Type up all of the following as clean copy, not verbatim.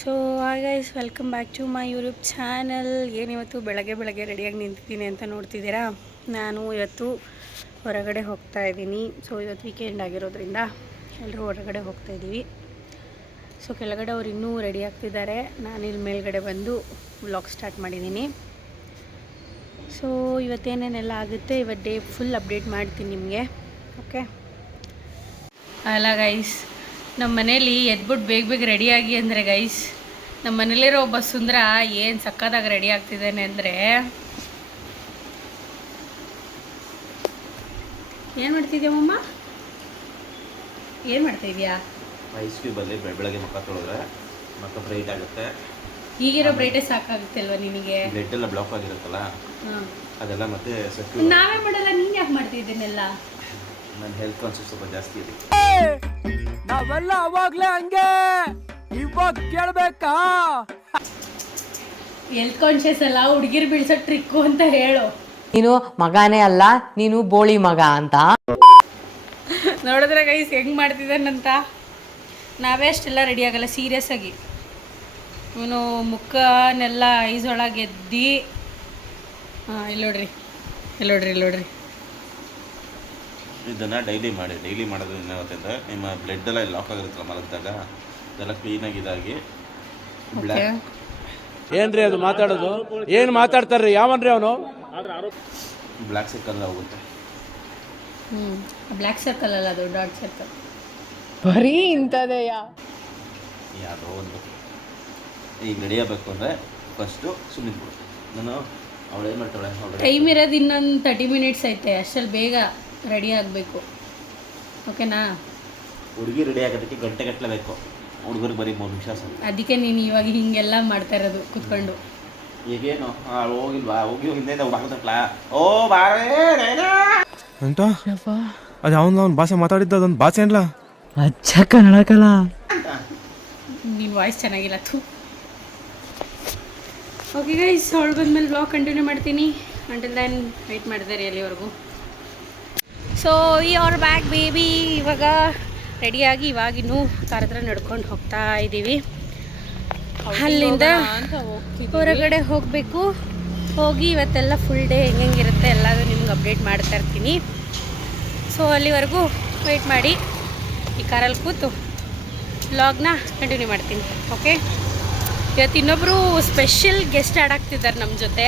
So hi guys, welcome back to my YouTube channel. ಏನಿವತ್ತು ಬೆಳಗ್ಗೆ ರೆಡಿಯಾಗಿ ನಿಂತಿದ್ದೀನಿ ಅಂತ ನೋಡ್ತಿದ್ದೀರಾ. ನಾನು ಇವತ್ತು ಹೊರಗಡೆ ಹೋಗ್ತಾ ಇದ್ದೀನಿ. ಸೊ ಇವತ್ತು ವೀಕೆಂಡ್ ಆಗಿರೋದ್ರಿಂದ ಎಲ್ಲರೂ ಹೊರಗಡೆ ಹೋಗ್ತಾ ಇದ್ದೀವಿ. ಸೊ ಕೆಳಗಡೆ ಅವ್ರು ಇನ್ನೂ ರೆಡಿ ಆಗ್ತಿದ್ದಾರೆ. ನಾನು ಇಲ್ಲಿ ಮೇಲ್ಗಡೆ ಬಂದು ವ್ಲಾಗ್ ಸ್ಟಾರ್ಟ್ ಮಾಡಿದ್ದೀನಿ. ಸೊ ಇವತ್ತೇನೇನೆಲ್ಲ ಆಗುತ್ತೆ, ಇವತ್ತು ಡೇ ಫುಲ್ ಅಪ್ಡೇಟ್ ಮಾಡ್ತೀನಿ ನಿಮಗೆ. ಓಕೆ ಅಲ್ಲ ಗೈಸ್, ನಮ್ಮ ಮನೇಲಿ ಎದ್ಬಿಟ್ಟು ಬೇಗ ರೆಡಿಯಾಗಿ ಅಂದರೆ ಗೈಸ್, ನಮ್ಮ ಮನೇಲಿರೋ ಒಬ್ಬ ಸುಂದರ ಏನು ಸಕ್ಕತ್ತಾಗಿ ರೆಡಿ ಆಗ್ತಿದ್ದಾನೆ ಅಂದರೆ, ಏನು ಮಾಡ್ತಿದ್ಯಮ್ಮ? ಏನು ಮಾಡ್ತಾಯಿದ್ಯಾ? ಐಸ್ ಕ್ಯೂಬಲ್ಲಿ ಬೆಳಗ್ಗೆ ಮುಖ ತೊಳೆದ್ರೆ ಮುಖ ಬ್ರೈಟ್ ಆಗುತ್ತೆ. ಈಗಿರೋ ಬ್ರೈಟೇ ಸಾಕಾಗುತ್ತೆ ಅಲ್ವಾ ನಿನಗೆ? ಬ್ಲಡ್ ಎಲ್ಲ ಬ್ಲಾಕ್ ಆಗಿರುತ್ತಲ್ಲ, ಅದೆಲ್ಲ ಮತ್ತೆ ನಾವೇ ಮಾಡಲ್ಲ, ನೀನು ಯಾಕೆ ಮಾಡ್ತಿದ್ದೀನೆಲ್ಲ? ನನ್ನ ಹೆಲ್ತ್ ಕಾನ್ಸೆಪ್ಟ್ ಸ್ವಲ್ಪ ಜಾಸ್ತಿ ಇದೆ. ನಾವೆಲ್ಲ ಅವಾಗ್ಲೇ ಹಂಗೆ, ಇವಾಗ ಕೇಳ್ಬೇಕಾ? ಹೆಲ್ತ್ ಕಾನ್ಶಿಯಸ್ ಅಲ್ಲ, ಹುಡುಗಿರು ಬೀಳ್ಸೋ ಟ್ರಿಕ್ಕು ಅಂತ ಹೇಳು. ನೀನು ಮಗನೇ ಅಲ್ಲ, ನೀನು ಬೋಳಿ ಮಗ ಅಂತ. ನೋಡಿದ್ರೆ ಗೈಸ್ ಹೆಂಗೆ ಮಾಡ್ತಿದ್ದಾನಂತ. ನಾವೇ ಅಷ್ಟೆಲ್ಲ ರೆಡಿ ಆಗಲ್ಲ ಸೀರಿಯಸ್ ಆಗಿ. ಇವನು ಮುಖನೆಲ್ಲ ಐಸೊಳಗೆ ಎದ್ದಿ, ಇಲ್ಲಿ ನೋಡ್ರಿ. ಇದನ್ನ ಡೈಲಿ ಮಾಡೋದ್ರಿಂದ ಏನಾಗುತ್ತೆ ಅಂದರೆ ನಿಮ್ಮ ಬ್ಲಡ್ ಎಲ್ಲ ಲಾಕ್ ಆಗಿರುತ್ತಲ್ಲ ಮಲಗಿದಾಗ, ಅದೆಲ್ಲ ಕ್ಲೀನಾಗಿ ಇದಾಗಿ ಏನ್ರಿ ಅದು ಮಾತಾಡೋದು? ಏನ್ ಮಾತಾಡ್ತಾರ್ರಿ? ಯಾವನ್ರಿ ಅವನು? ಬ್ಲ್ಯಾಕ್ ಸರ್ಕಲ್ ಹೋಗುತ್ತೆ. ಬ್ಲ್ಯಾಕ್ ಸರ್ಕಲ್ ಅಲ್ಲ, ಅದು ಡಾಟ್ ಸರ್ಕಲ್. ಬರೀ ಇಂಥದೆಯ ಯಾವುದೋ ಒಂದು ಈಗ ರೆಡಿ ಆಗಬೇಕು ಅಂದರೆ ಫಸ್ಟು ಸುಮ್ಮನೆ ಬಿಡು. ನಾನು ಅವಳು ಏನು ಮಾಡ್ತಾಳೆ, ಟೈಮ್ ಇರೋದು ಇನ್ನೊಂದು 30 ಮಿನಿಟ್ಸ್ ಐತೆ, ಅಷ್ಟರಲ್ಲಿ ಬೇಗ ರೆಡಿ ಆಗಬೇಕು. ಓಕೆನಾ? ಹುಡುಗಿ ರೆಡಿ ಆಗೋದಕ್ಕೆ ಗಂಟೆ ಬೇಕು, ಹುಡುಗರಿಗೆ ಬರೀ 3 ನಿಮಿಷ ಸಾಕು. ಅದಕ್ಕೆ ನೀನು ಇವಾಗ ಹೀಗೆಲ್ಲ ಮಾಡ್ತಾ ಇರೋದು ಕೂತ್ಕೊಂಡು. ಈಗೇನು ಹೋಗಿಲ್ವಾ? ಹೋಗಿ ಹಿಂದೆ ಬಾಕಲ. ಓ ಬಾರೇ ಅಂತ ಅದು ಅವನು ಭಾಷೆ ಮಾತಾಡಿದ್ದ, ಅದೊಂದು ಭಾಷೆ ಅಲ್ಲ, ಅಚ್ಚ ಕನ್ನಡಕಲ್ಲ. ನಿನ್ನ ವಾಯ್ಸ್ ಚೆನ್ನಾಗಿಲ್ಲ. ಓಕೆ ಗೈಸ್, ಅವಳು ಬಂದಮೇಲೆ ಬ್ಲಾಗ್ ಕಂಟಿನ್ಯೂ ಮಾಡ್ತೀನಿ. ಅಂಟಿಲ್ ದೆನ್ ವೆಯ್ಟ್ ಮಾಡಿದ್ದಾರೆ ಅಲ್ಲಿವರೆಗೂ. ಸೊ ಅವ್ರ ಬ್ಯಾಗ್ ಬೇಬಿ ಇವಾಗ ರೆಡಿಯಾಗಿ ಇವಾಗಿನ್ನೂ ಕಾರ್ ಹತ್ರ ನಡ್ಕೊಂಡು ಹೋಗ್ತಾ ಇದ್ದೀವಿ. ಅಲ್ಲಿಂದ ಹೊರಗಡೆ ಹೋಗಬೇಕು. ಹೋಗಿ ಇವತ್ತೆಲ್ಲ ಫುಲ್ ಡೇ ಹೆಂಗಿರುತ್ತೆ ಎಲ್ಲದೂ ನಿಮ್ಗೆ ಅಪ್ಡೇಟ್ ಮಾಡ್ತಾ ಇರ್ತೀನಿ. ಸೊ ಅಲ್ಲಿವರೆಗೂ ವೆಯ್ಟ್ ಮಾಡಿ, ಈ ಕಾರಲ್ಲಿ ಕೂತು ವ್ಲಾಗ್ನ ಕಂಟಿನ್ಯೂ ಮಾಡ್ತೀನಿ. ಓಕೆ, ಇವತ್ತು ಇನ್ನೊಬ್ಬರು ಸ್ಪೆಷಲ್ ಗೆಸ್ಟ್ ಆ್ಯಡ್ ಆಗ್ತಿದ್ದಾರೆ ನಮ್ಮ ಜೊತೆ.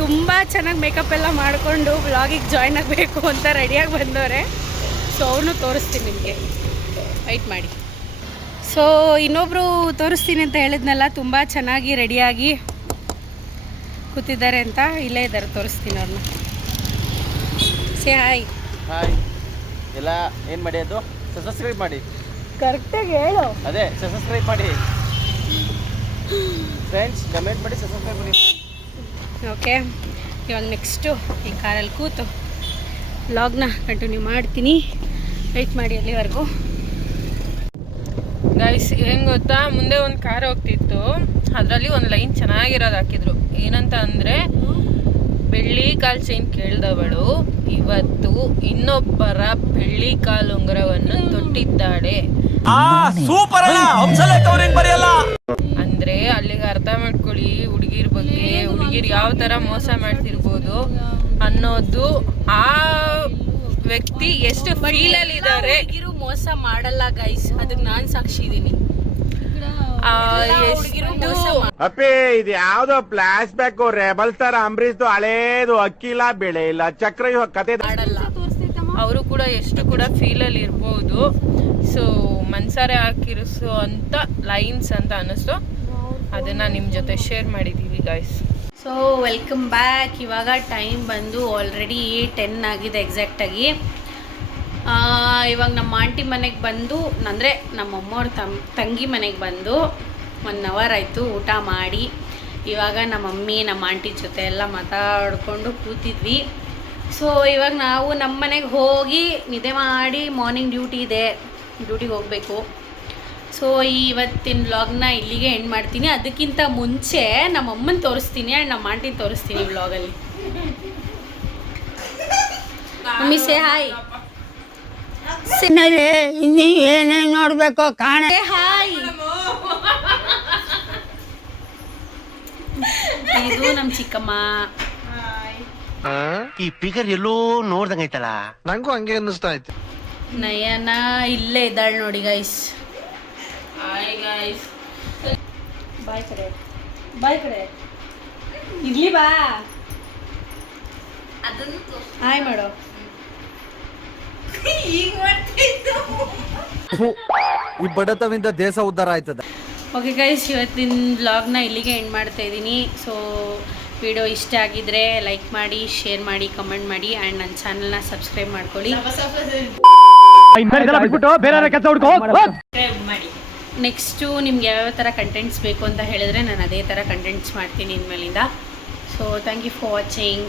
ತುಂಬ ಚೆನ್ನಾಗಿ ಮೇಕಪ್ ಎಲ್ಲ ಮಾಡಿಕೊಂಡು ವ್ಲಾಗಿಗೆ ಜಾಯ್ನ್ ಆಗಬೇಕು ಅಂತ ರೆಡಿಯಾಗಿ ಬಂದವರೆ. ಸೊ ಅವನು ತೋರಿಸ್ತೀನಿ ನಿಮಗೆ, ವೆಯ್ಟ್ ಮಾಡಿ. ಸೊ ಇನ್ನೊಬ್ಬರು ತೋರಿಸ್ತೀನಿ ಅಂತ ಹೇಳಿದ್ನಲ್ಲ, ತುಂಬ ಚೆನ್ನಾಗಿ ರೆಡಿಯಾಗಿ ಕೂತಿದ್ದಾರೆ ಅಂತ. ಇಲ್ಲೇ ಇದ್ದಾರೆ, ತೋರಿಸ್ತೀನಿ ಅವ್ರನ್ನ. Say hi. ಹಾಯ್ ಎಲ್ಲ ಏನು ಮಾಡಿ, ಅದು ಸಬ್ಸ್ಕ್ರೈಬ್ ಮಾಡಿ. ಕರೆಕ್ಟಾಗಿ ಹೇಳು. ಅದೇ ಸಬ್ಸ್ಕ್ರೈಬ್ ಮಾಡಿ ಫ್ರೆಂಡ್ಸ್, ಕಮೆಂಟ್ ಮಾಡಿ, ಸಬ್ಸ್ಕ್ರೈಬ್ ಮಾಡಿ. ಓಕೆ, ಇವಾಗ ನೆಕ್ಸ್ಟು ಈ ಕಾರಲ್ಲಿ ಕೂತು ವ್ಲಾಗ್ನ ಕಂಟಿನ್ಯೂ ಮಾಡ್ತೀನಿ. ವೆಯ್ಟ್ ಮಾಡಿ ಅಲ್ಲಿವರೆಗೂ. ಗೈಸ್, ಹೆಂಗೆ ಗೊತ್ತಾ, ಮುಂದೆ ಒಂದು ಕಾರ್ ಹೋಗ್ತಿತ್ತು, ಅದರಲ್ಲಿ ಒಂದು ಲೈನ್ ಚೆನ್ನಾಗಿರೋದು ಹಾಕಿದ್ರು. ಏನಂತ ಅಂದರೆ, ಬೆಳ್ಳಿ ಕಾಲು ಚೈನ್ ಕೇಳಿದವಳು ಇವತ್ತು ಇನ್ನೊಬ್ಬರ ಬೆಳ್ಳಿ ಕಾಲು ಉಂಗುರವನ್ನು ತೊಟ್ಟಿದ್ದಾಳೆ. ಅಂದ್ರೆ ಅಲ್ಲಿಗೆ ಅರ್ಥ ಮಾಡ್ಕೊಳ್ಳಿ ಹುಡುಗಿರ್ ಬಗ್ಗೆ, ಹುಡುಗಿರ್ ಯಾವ ತರ ಮೋಸ ಮಾಡ್ತಿರ್ಬೋದು ಅನ್ನೋದು. ಆ ವ್ಯಕ್ತಿ ಎಷ್ಟು ಫೀಲಲ್ಲಿ ಇದ್ದಾರೆ. ಹುಡುಗಿರು ಮೋಸ ಮಾಡಲ್ಲ ಗೈಸ್, ಅದಕ್ಕೆ ನಾನು ಸಾಕ್ಷಿ ಇದ್ದೀನಿ. ಅಪ್ಪಿ, ಇದು ಯಾವ್ದೋ flash back rebel star Ambareesh ಹಳೇದು, ಅಕ್ಕಿಲ್ಲ ಬೆಳೆ ಇಲ್ಲ ಚಕ್ರ ಕತೆ ಮಾಡಲ್ಲ. ಅವರು ಕೂಡ ಎಷ್ಟು ಕೂಡ ಫೀಲಲ್ಲಿ ಇರ್ಬೋದು. ಸೊ ಮನ್ಸಾರೆ ಹಾಕಿರಿಸೋ ಅಂತ ಲೈನ್ಸ್ ಅಂತ ಅನ್ನಿಸ್ತು, ಅದನ್ನು ನಿಮ್ಮ ಜೊತೆ ಶೇರ್ ಮಾಡಿದ್ದೀವಿ ಗೈಸ್. So welcome back. ಇವಾಗ ಟೈಮ್ ಬಂದು ಆಲ್ರೆಡಿ 10 ಆಗಿದೆ ಎಕ್ಸಾಕ್ಟಾಗಿ. ಇವಾಗ ನಮ್ಮ ಆಂಟಿ ಮನೆಗೆ ಬಂದು, ಅಂದರೆ ನಮ್ಮಮ್ಮವ್ರ ತಂಗಿ ಮನೆಗೆ ಬಂದು 1 ಅವರ್ ಆಯಿತು ಊಟ ಮಾಡಿ. ಇವಾಗ ನಮ್ಮ ಮಮ್ಮಿ ನಮ್ಮ ಆಂಟಿ ಜೊತೆ ಎಲ್ಲ ಮಾತಾಡಿಕೊಂಡು ಕೂತಿದ್ವಿ. ಸೊ ಇವಾಗ ನಾವು ನಮ್ಮ ಮನೆಗೆ ಹೋಗಿ ನಿದ್ದೆ ಮಾಡಿ, ಮಾರ್ನಿಂಗ್ ಡ್ಯೂಟಿ ಇದೆ, ಡ್ಯೂಟಿಗೆ ಹೋಗಬೇಕು. ಸೊ ಇವತ್ತಿನ ವ್ಲಾಗ್ನ ಇಲ್ಲಿಗೆ ಎಂಡ್ ಮಾಡ್ತೀನಿ. ಅದಕ್ಕಿಂತ ಮುಂಚೆ ನಮ್ಮ ಅಮ್ಮನ ತೋರಿಸ್ತೀನಿ ಆ್ಯಂಡ್ ನಮ್ಮ ಆಂಟಿನ ತೋರಿಸ್ತೀನಿ ವ್ಲಾಗಲ್ಲಿ. Mummy say hi. ಇನ್ನೂ ಏನೇನು ನೋಡ್ಬೇಕು ಕಾಣ. ಹಾಯ್. ಇದು ನಮ್ಮ ಚಿಕ್ಕಮ್ಮ. ಈ ಫಿಗರ್ ಎಲ್ಲೋ ನೋಡ್ದಂಗೈತಲ್ಲ. ನಂಗೂ ಹಂಗೆ ಅನ್ನಿಸ್ತಾ ಐತಿ. ನಯನ ಇಲ್ಲೇ ಇದ್ದಾಳೆ ನೋಡಿ ಗೈಸ್. Hi guys. ಬಾಯ್ ಕಡೆ ಬಾಯ್ ಕಡೆ ಇರ್ಲಿ ಬಾ. ಹಾಯ್ ಮಾಡೋ. ಈ ಬಡತವಿಂದ ದೇಶ ಉದ್ಧಾರ ಆಯ್ತದ. ಓಕೆ ಗೈಸ್, ಇವತ್ತಿನ ವ್ಲಾಗ್ನ ಇಲ್ಲಿಗೆ ಎಂಡ್ ಮಾಡ್ತಾ ಇದ್ದೀನಿ. ಸೊ ವಿಡಿಯೋ ಇಷ್ಟ ಆಗಿದ್ರೆ ಲೈಕ್ ಮಾಡಿ, ಶೇರ್ ಮಾಡಿ, ಕಮೆಂಟ್ ಮಾಡಿ ಆ್ಯಂಡ್ ನನ್ನ ಚಾನಲ್ನ ಸಬ್ಸ್ಕ್ರೈಬ್ ಮಾಡ್ಕೊಳ್ಳಿ. ನೆಕ್ಸ್ಟು ನಿಮ್ಗೆ ಯಾವ್ಯಾವ ಥರ ಕಂಟೆಂಟ್ಸ್ ಬೇಕು ಅಂತ ಹೇಳಿದ್ರೆ ನಾನು ಅದೇ ಥರ ಕಂಟೆಂಟ್ಸ್ ಮಾಡ್ತೀನಿ ಇನ್ಮೇಲಿಂದ. So thank you for watching.